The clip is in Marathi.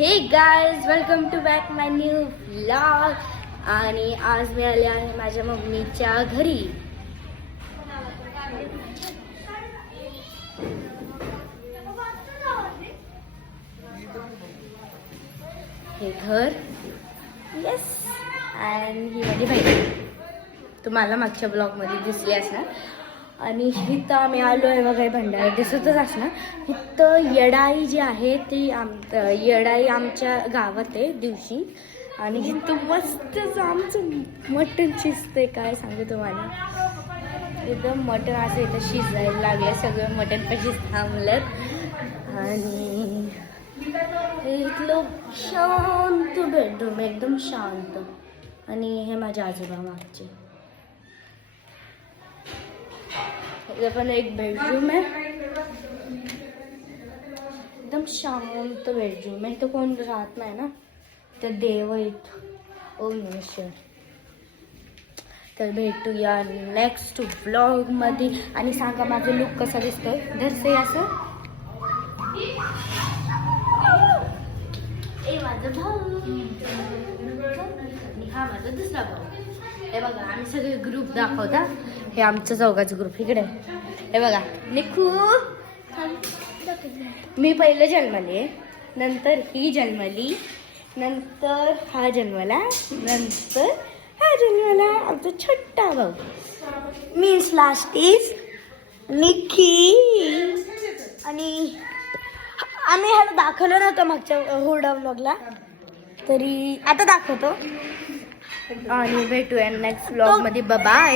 हे guys, welcome to back my new vlog. आणि आज मी आले आहे माझ्या मम्मीच्या घरी. हे घर, येस, आणि ही माझी बहीण. तुम्हाला मागच्या ब्लॉगमध्ये दिसली असणार. आणि इथं आम्ही आलो आहे बघा, भंडारा दिसतच असणार. इथं येडाई जी आहे ती येडाई आमच्या गावात आहे दिवशी. आणि इथं मस्तच आमचं मटण शिजते, काय सांगू तुम्हाला. एकदम मटण असं इथं शिजायला लागलं, सगळं मटण कशी थांबलं. आणि इथलं शांत बेडरूम, एकदम शांत. आणि हे माझे आजोबा मागचे. इथं पण एक बेडरूम आहे, एकदम शांत बेडरूम आहे. इथं कोण राहत नाही ना, तर देव आहेत. ओम नमः शिवाय. तर भेटूया नेक्स्ट व्लॉग मध्ये. आणि सांगा माझं लुक कसा दिसतोय. धरसे असं माझं भाऊ आणि हा माझा दुसरा भाऊ. हे बघा, आम्ही सगळे ग्रुप दाखवता. हे आमचं चौघाचं ग्रुप इकडे. हे बघा, निखू मी पहिलं जन्मले, नंतर ही जन्मली, नंतर हा जन्मला, नंतर हा जन्मला आमचा छोटा भाऊ. Means last is Nikhi. आणि आम्ही ह्याला दाखवलं नव्हतं मागच्या हुरडा व्लॉगला, तरी आता दाखवतो. आणि भेटूया नेक्स्ट व्लॉग मध्ये. बाय.